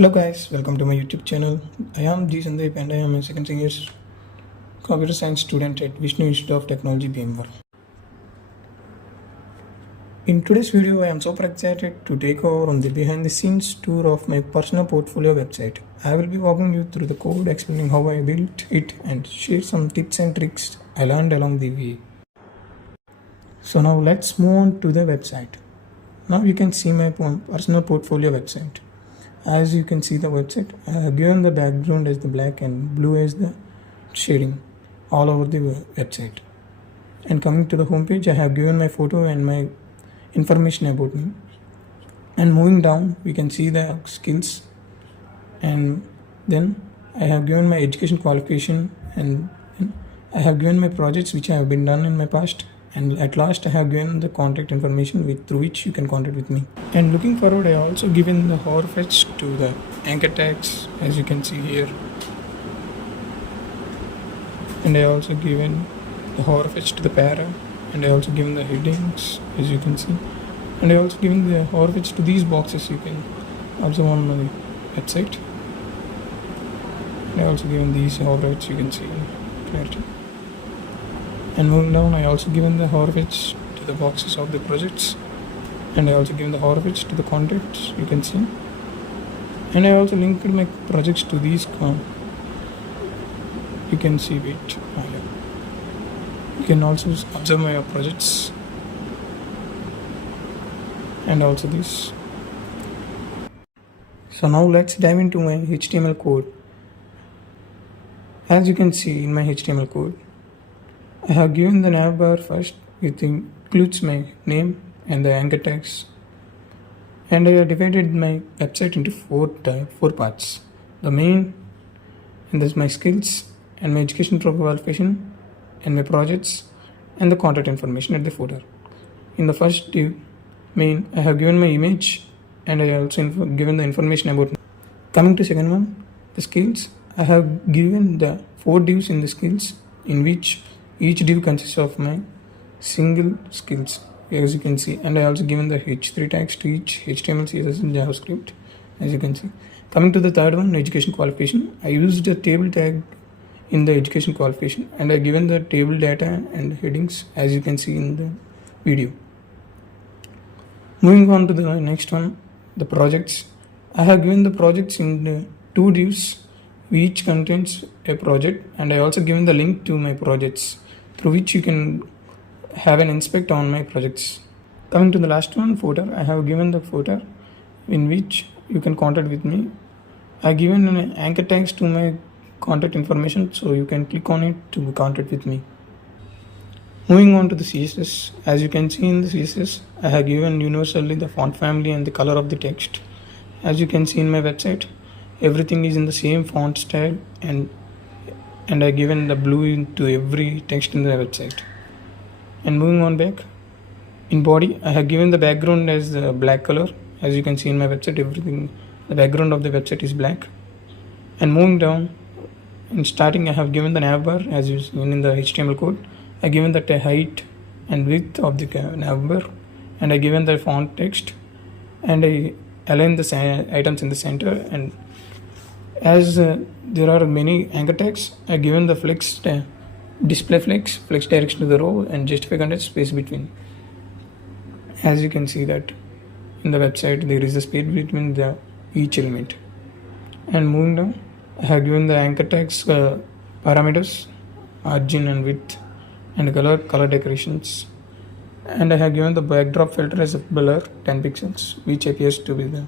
Hello guys, welcome to my YouTube channel. I am G Sandeep and I am a second year computer science student at Vishnu Institute of Technology, Bhimwar. In today's video, I am super excited to take over on the behind the scenes tour of my personal portfolio website. I will be walking you through the code, explaining how I built it and share some tips and tricks I learned along the way. So now let's move on to the website. Now you can see my personal portfolio website. As you can see the website, I have given the background as the black and blue as the shading all over the website. And coming to the home page, I have given my photo and my information about me. And moving down, we can see the skills. And then I have given my education qualification and I have given my projects which I have been done in my past. And at last I have given the contact information through which you can contact with me. And looking forward, I also given the hover fetch to the anchor tags, as you can see here. And I also given the hover fetch to the para, and I also given the headings, as you can see. And I also given the hover fetch to these boxes you can observe on my website. And I also given these hover fetch, you can see clarity. And moving down, I also given the hover fetch to the boxes of the projects, and I also given the hover fetch to the contacts, you can see. And I also linked my projects to these you can see it. You can also observe my projects and also this. So now let's dive into my HTML code. As you can see in my HTML code, I have given the navbar first, it includes my name and the anchor tags, and I have divided my website into four parts: the main, and there's my skills and my education qualification and my projects and the contact information at the footer. In the first div, main, I have given my image and I have also given the information about me. Coming to second one, the skills, I have given the 4 divs in the skills, in which each div consists of my single skills, as you can see. And I also given the H3 tags to each HTML, CSS and JavaScript, as you can see. Coming to the third one, education qualification, I used a table tag in the education qualification, and I given the table data and headings, as you can see in the video. Moving on to the next one, the projects. I have given the projects in the 2 divs, each contains a project, and I also given the link to my projects through which you can have an inspect on my projects. Coming to the last one, footer, I have given the footer in which you can contact with me. I have given an anchor tags to my contact information, so you can click on it to contact with me. Moving on to the CSS, as you can see in the CSS, I have given universally the font family and the color of the text. As you can see in my website, everything is in the same font style, and I given the blue into every text in the website. And moving on back, in body, I have given the background as the black color. As you can see in my website, everything, the background of the website is black. And moving down, in starting, I have given the navbar, as you see in the HTML code. I given the height and width of the navbar, and I given the font text, and I align the items in the center. And as there are many anchor tags, I given the flex display flex direction to the row, and justify content space between. As you can see that in the website, there is a space between each element. And moving down, I have given the anchor tags parameters, margin and width, and color decorations. And I have given the backdrop filter as a blur 10 pixels, which appears to be the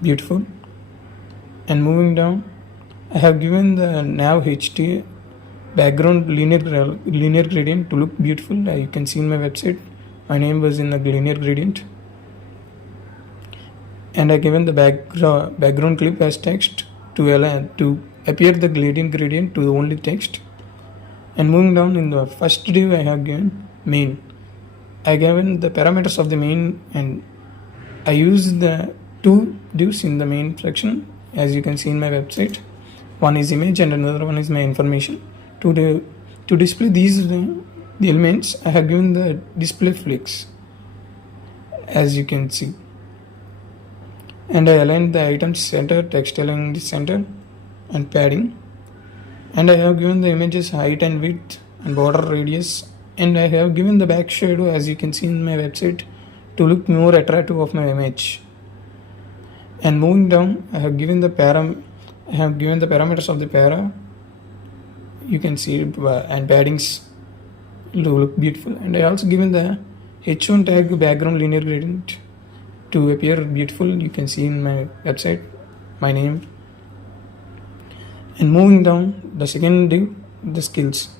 beautiful. And moving down, I have given the nav HT background linear gradient to look beautiful. You can see in my website, my name was in the linear gradient. And I given the background clip as text to appear the gradient to the only text. And moving down, in the first div, I have given main. I given the parameters of the main, and I used the 2 divs in the main section, as you can see in my website. One is image and another one is my information. To display these the elements, I have given the display flex, as you can see. and I aligned the items center, text aligning the center and padding, and I have given the images height and width and border radius, and I have given the back shadow, as you can see in my website, to look more attractive of my image. And moving down, I have given the parameters of the para, you can see it, and paddings to look beautiful, and I also given the h1 tag background linear gradient to appear beautiful. You can see in my website my name. And moving down, the second div, the skills,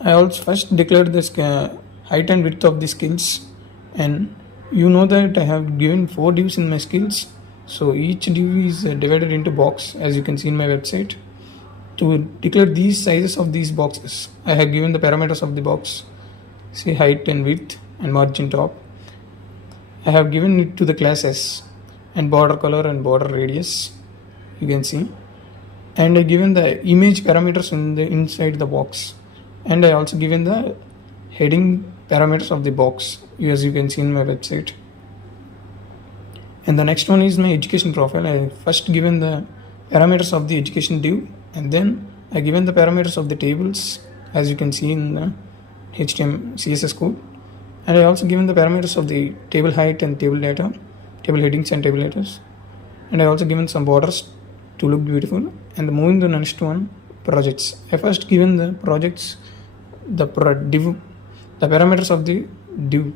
I also first declared the height and width of the skills, and you know that I have given 4 divs in my skills, so each div is divided into box, as you can see in my website. To declare these sizes of these boxes, I have given the parameters of the box, see height and width and margin top. I have given it to the classes and border color and border radius, you can see, and I given the image parameters in the inside the box, and I also given the heading parameters of the box, as you can see in my website. And the next one is my education profile. I first given the parameters of the education div, and then I given the parameters of the tables, as you can see in the HTML CSS code, and I also given the parameters of the table height and table data, table headings and table headers, and I also given some borders to look beautiful. And moving to the next one, projects. I first given the projects, the div, the parameters of the div.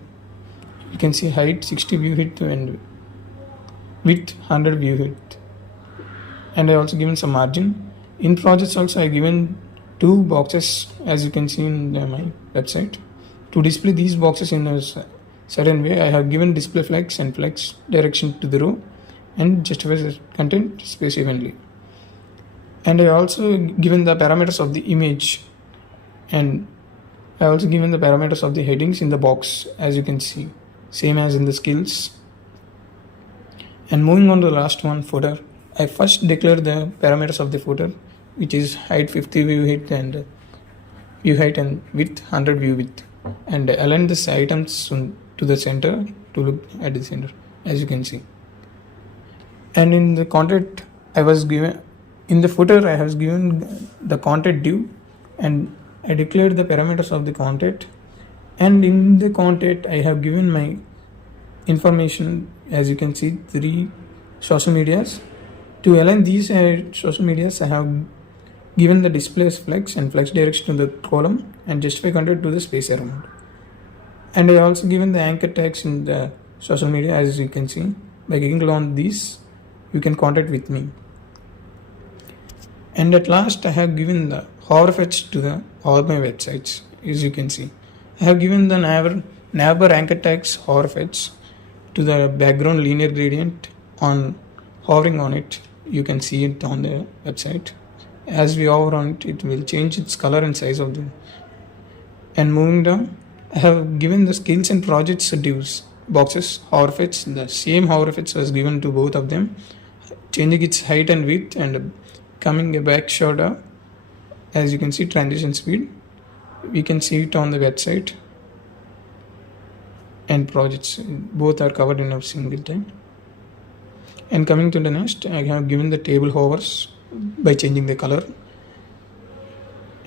You can see height 60 view height and width 100 view height, and I also given some margin. In projects also I given 2 boxes, as you can see in my website. To display these boxes in a certain way, I have given display flex and flex direction to the row and justify the content space evenly. And I also given the parameters of the image, and I also given the parameters of the headings in the box, as you can see, same as in the skills. And moving on to the last one, footer. I first declare the parameters of the footer, which is height 50 view height and width 100 view width, and align the items to the center to look at the center, as you can see. And in the content, in the footer I was given the content div, and I declared the parameters of the content, and in the content I have given my information, as you can see, 3 social medias. To align these social medias, I have given the display flex and flex direction to the column and justify content to the space around. And I also given the anchor tags in the social media, as you can see. By clicking on these, you can contact with me. And at last, I have given the hover fetch to all my websites, as you can see. I have given the neighbor anchor tags hover fetch to the background linear gradient. On hovering on it, you can see it on the website. As we hover on it, it will change its color and size of them. And moving down, I have given the skills and projects divs boxes hover fetch. The same hover fetch was given to both of them, changing its height and width and coming a back shot, as you can see, transition speed. We can see it on the website, and projects both are covered in a single time. And coming to the next, I have given the table hovers by changing the color.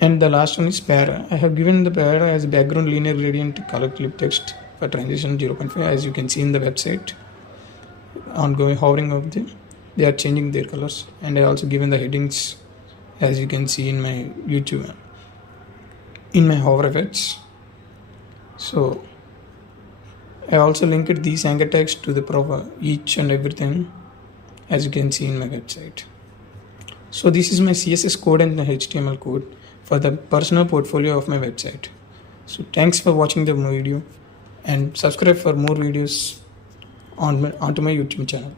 And the last one is para. I have given the para as background linear gradient color clip text for transition 0.5, as you can see in the website. Ongoing hovering of them, they are changing their colors. And I also given the headings, as you can see in my YouTube, in my hover effects. So I also linked these anchor tags to the each and everything, as you can see in my website. So this is my CSS code and the HTML code for the personal portfolio of my website. So thanks for watching the video, and subscribe for more videos onto my YouTube channel.